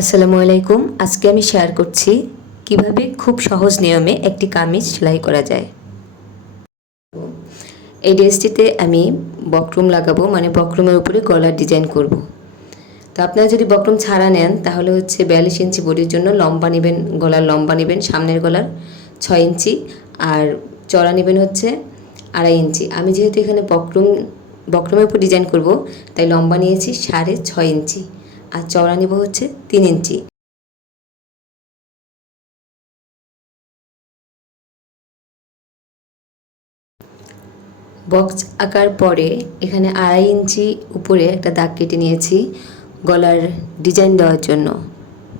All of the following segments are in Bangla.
আসসালামু আলাইকুম। আজকে আমি শেয়ার করছি কীভাবে খুব সহজ নিয়মে একটি কামিজ সেলাই করা যায়। এই ড্রেসটিতে আমি বক্রম লাগাবো মানে বক্রমের উপরে গলার ডিজাইন করব। তো আপনারা যদি বক্রম ছাড়া নেন, তাহলে হচ্ছে বিয়াল্লিশ ইঞ্চি বডির জন্য লম্বা নেবেন, গলার লম্বা নেবেন, সামনের গলার ছয় ইঞ্চি, আর চড়া নেবেন হচ্ছে আড়াই ইঞ্চি। আমি যেহেতু এখানে বক্রম, বক্রমের উপর ডিজাইন করব, তাই লম্বা নিয়েছি সাড়ে ছয় ইঞ্চি। আর চওড়া নেব হচ্ছে তিন ইঞ্চি। বক্স আঁকার পরে এখানে আড়াই ইঞ্চি উপরে একটা দাগ কেটে নিয়েছি গলার ডিজাইন দেওয়ার জন্য।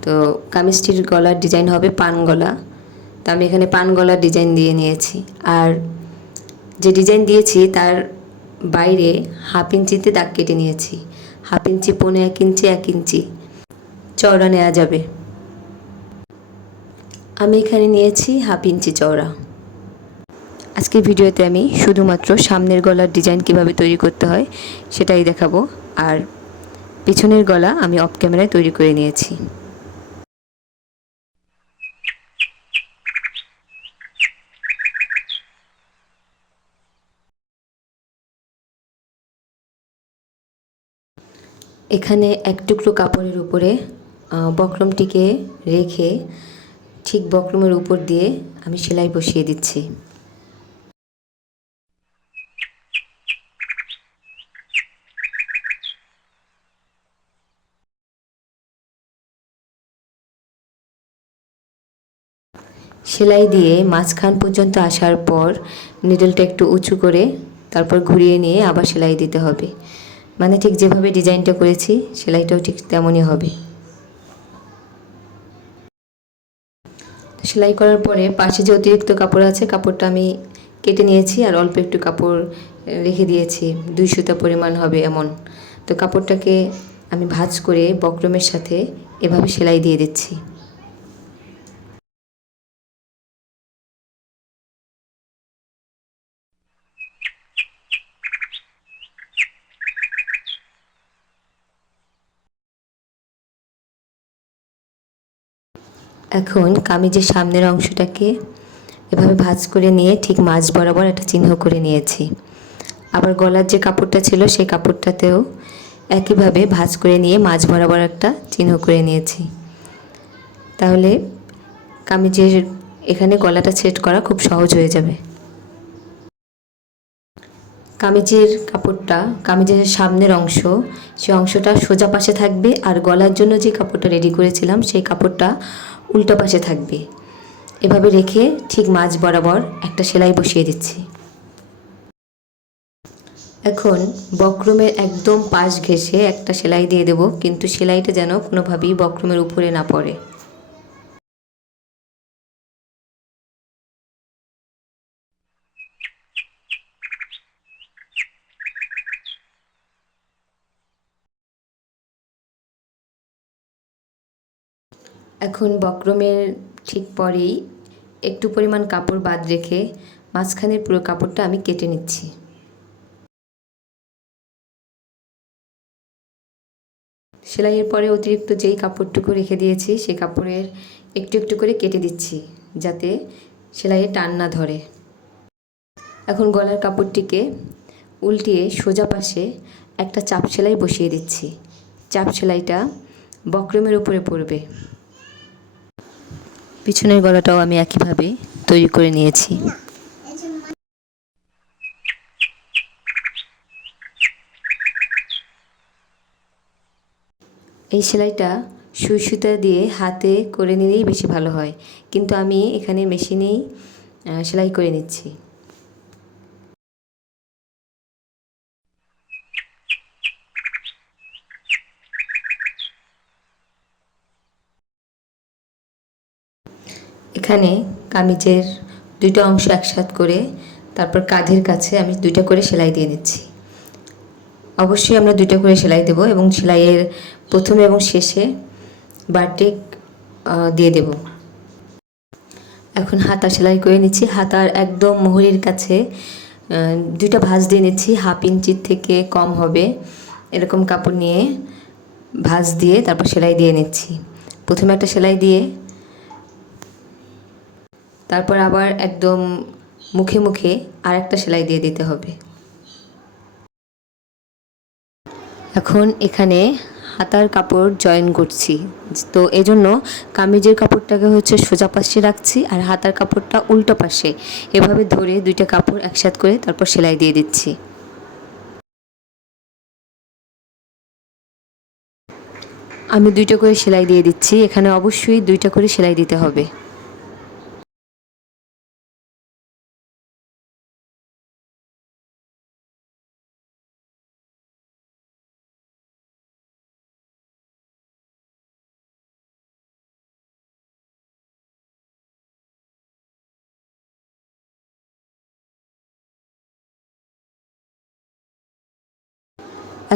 তো কামিজটির গলার ডিজাইন হবে পান গলা। তো আমি এখানে পান গলার ডিজাইন দিয়ে নিয়েছি। আর যে ডিজাইন দিয়েছি তার বাইরে হাফ ইঞ্চিতে দাগ কেটে নিয়েছি। হাফ ইঞ্চি, পৌনে এক ইঞ্চি এক ইঞ্চি। চওড়া নেওয়া যাবে। আমি এখানে নিয়েছি হাফ ইঞ্চি চওড়া। আজকের ভিডিওতে আমি শুধুমাত্র সামনের গলার ডিজাইন কীভাবে তৈরি করতে হয় সেটাই দেখাবো। আর পিছনের গলা আমি অফ ক্যামেরায় তৈরি করে নিয়েছি। এখানে এক টুকরো কাপড়ের উপরে বক্রমটিকে রেখে ঠিক বক্রমের উপর দিয়ে আমি সেলাই বসিয়ে দিচ্ছি। সেলাই দিয়ে মাঝখান পর্যন্ত আসার পর নিডলটা একটু উঁচু করে তারপর ঘুরিয়ে নিয়ে আবার সেলাই দিতে হবে। মানে ঠিক যেভাবে ডিজাইনটা করেছি, সেলাইটাও ঠিক তেমনই হবে। সেলাই করার পরে পাশে যে অতিরিক্ত কাপড় আছে, কাপড়টা আমি কেটে নিয়েছি আর অল্প একটু কাপড় রেখে দিয়েছি। দুই সুতা পরিমাণ হবে এমন। তো কাপড়টাকে আমি ভাঁজ করে বক্রমের সাথে এভাবে সেলাই দিয়ে দিচ্ছি। এখন কামিজের সামনের অংশটাকে এভাবে ভাঁজ করে নিয়ে ঠিক মাঝ বরাবর একটা চিহ্ন করে নিয়েছি। আবার গলার যে কাপড়টা ছিল সেই কাপড়টাতেও একইভাবে ভাঁজ করে নিয়ে মাঝ বরাবর একটা চিহ্ন করে নিয়েছি। তাহলে কামিজের এখানে গলাটা সেট করা খুব সহজ হয়ে যাবে। কামিজের কাপড়টা, কামিজের সামনের অংশ সেই অংশটা সোজা পাশে থাকবে আর গলার জন্য যে কাপড়টা রেডি করেছিলাম সেই কাপড়টা উল্টো পাশে থাকবে। এভাবে রেখে ঠিক মাঝ বরাবর একটা সেলাই বসিয়ে দিচ্ছি। এখন বক্রমের একদম পাশ ঘেঁষে একটা সেলাই দিয়ে দেব, কিন্তু সেলাইটা যেন কোনোভাবেই বক্রমের উপরে না পড়ে। এখন বক্রমের ঠিক পরেই একটু পরিমাণ কাপড় বাদ রেখে মাঝখানের পুরো কাপড়টা আমি কেটে নিচ্ছি। সেলাইয়ের পরে অতিরিক্ত যেই কাপড়টুকু রেখে দিয়েছি সেই কাপড়ের একটু একটু করে কেটে দিচ্ছি, যাতে সেলাইয়ে টান না ধরে। এখন গলার কাপড়টিকে উল্টিয়ে সোজা পাশে একটা চাপ সেলাই বসিয়ে দিচ্ছি। চাপ সেলাইটা বক্রমের উপরে পড়বে। পিছনের গলাটাও আমি একইভাবে তৈরি করে নিয়েছি। এই সেলাইটা সুই সুতা দিয়ে হাতে করে নিলেই বেশি ভালো হয়। কিন্তু আমি এখানে মেশিনেই সেলাই করে নিচ্ছি। এখানে কামিজের দুটো অংশ একসাথ করে, তারপর কাঁধের কাছে আমি দুইটা করে সেলাই দিয়ে দিচ্ছি। অবশ্যই আমরা দুইটা করে সেলাই দেব এবং সেলাইয়ের প্রথমে এবং শেষে বাটিক দিয়ে দেব। এখন হাতা সেলাই করে নিচ্ছি। হাতার একদম মোহরির কাছে দুইটা ভাঁজ দিয়ে নিচ্ছি। হাফ ইঞ্চির থেকে কম হবে এরকম কাপড় নিয়ে ভাঁজ দিয়ে তারপর সেলাই দিয়ে নিচ্ছি। প্রথমে একটা সেলাই দিয়ে তারপর আবার একদম মুখে মুখে আর একটা সেলাই দিয়ে দিতে হবে। এখন এখানে হাতার কাপড় জয়েন করছি। তো এজন্য কামিজের কাপড়টাকে হচ্ছে সোজা পাশে রাখছি আর হাতার কাপড়টা উল্টো পাশে। এভাবে ধরে দুইটা কাপড় একসাথ করে তারপর সেলাই দিয়ে দিচ্ছি। আমি দুইটা করে সেলাই দিয়ে দিচ্ছি। এখানে অবশ্যই দুইটা করে সেলাই দিতে হবে।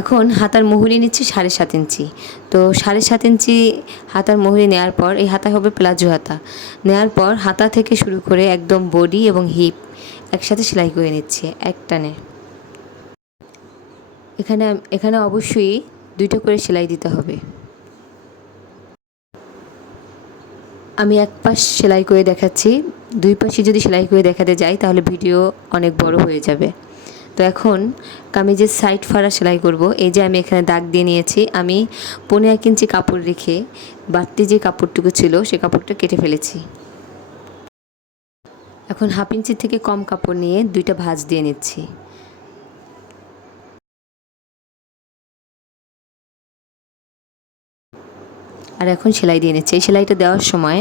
এখন হাতার মুহুরি নিচ্ছি সাড়ে সাত ইঞ্চি। তো সাড়ে সাত ইঞ্চি হাতার মুহুরি নেওয়ার পর এই হাতা হবে প্লাজো হাতা। নেওয়ার পর হাতা থেকে শুরু করে একদম বডি এবং হিপ একসাথে সেলাই করে নিচ্ছি, এক টানে। এখানে এখানে অবশ্যই দুইটা করে সেলাই দিতে হবে। আমি এক পাশ সেলাই করে দেখাচ্ছি, দুই পাশে যদি সেলাই করে দেখাতে যাই তাহলে ভিডিও অনেক বড় হয়ে যাবে। তো এখন কামিজের সাইড ফাড়া সেলাই করব। এই যে আমি এখানে দাগ দিয়ে নিয়েছি। আমি পনেরো এক ইঞ্চি কাপড় রেখে বাড়তি যে কাপড়টুকু ছিল, সে কাপড়টা কেটে ফেলেছি। এখন হাফ ইঞ্চি থেকে কম কাপড় নিয়ে দুইটা ভাঁজ দিয়ে নিচ্ছি। আর এখন সেলাই দিয়ে নিচ্ছি। এই সেলাইটা দেওয়ার সময়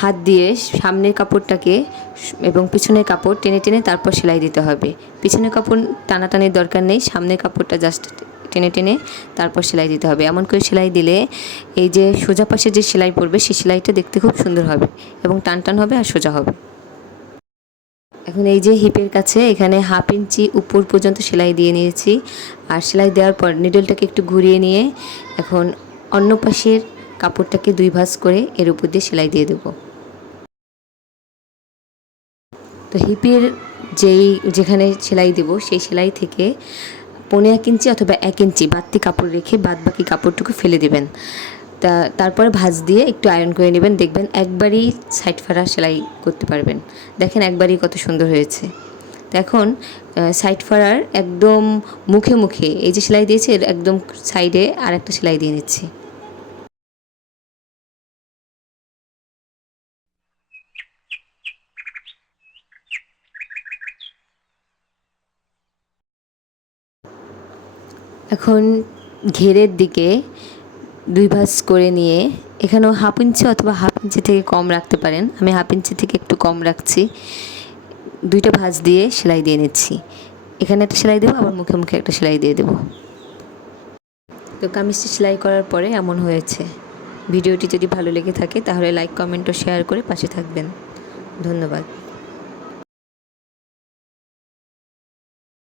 হাত দিয়ে সামনের কাপড়টাকে এবং পিছনের কাপড় টেনে টেনে তারপর সেলাই দিতে হবে। পিছনের কাপড় টানাটানির দরকার নেই, সামনের কাপড়টা জাস্ট টেনে টেনে তারপর সেলাই দিতে হবে। এমন করে সেলাই দিলে এই যে সোজা পাশে যে সেলাই পড়বে, সেই সেলাইটা দেখতে খুব সুন্দর হবে এবং টান টান হবে আর সোজা হবে। এখন এই যে হিপের কাছে এখানে হাফ ইঞ্চি উপর পর্যন্ত সেলাই দিয়ে নিয়েছি। আর সেলাই দেওয়ার পর নিডলটাকে একটু ঘুরিয়ে নিয়ে এখন অন্য পাশের কাপড়টাকে দুই ভাঁজ করে এর উপর দিয়ে সেলাই দিয়ে দেবো। তো হিপের যেই, যেখানে সেলাই দেব, সেই সেলাই থেকে পনেরো এক ইঞ্চি অথবা এক ইঞ্চি বাড়তি কাপড় রেখে বাদ বাকি কাপড়টুকু ফেলে দেবেন। তা, তারপরে ভাঁজ দিয়ে একটু আয়রন করে নেবেন, দেখবেন একবারই সাইড ফাড়া সেলাই করতে পারবেন। দেখেন একবারই কত সুন্দর হয়েছে। এখন সাইড ফাড়ার একদম মুখে মুখে, এই যে সেলাই দিয়েছে একদম সাইডে আর একটা সেলাই দিয়ে নিচ্ছি। এখন ঘেরের দিকে দুই ভাঁজ করে নিয়ে এখানেও হাফ ইঞ্চি অথবা হাফ ইঞ্চি থেকে কম রাখতে পারেন। আমি হাফ ইঞ্চি থেকে একটু কম রাখছি। দুইটা ভাঁজ দিয়ে সেলাই দিয়ে নিচ্ছি। এখানে একটা সেলাই দেবো, আবার মুখে মুখে একটা সেলাই দিয়ে দেবো। তো কামিজটি সেলাই করার পরে এমন হয়েছে। ভিডিওটি যদি ভালো লেগে থাকে তাহলে লাইক, কমেন্ট ও শেয়ার করে পাশে থাকবেন। ধন্যবাদ।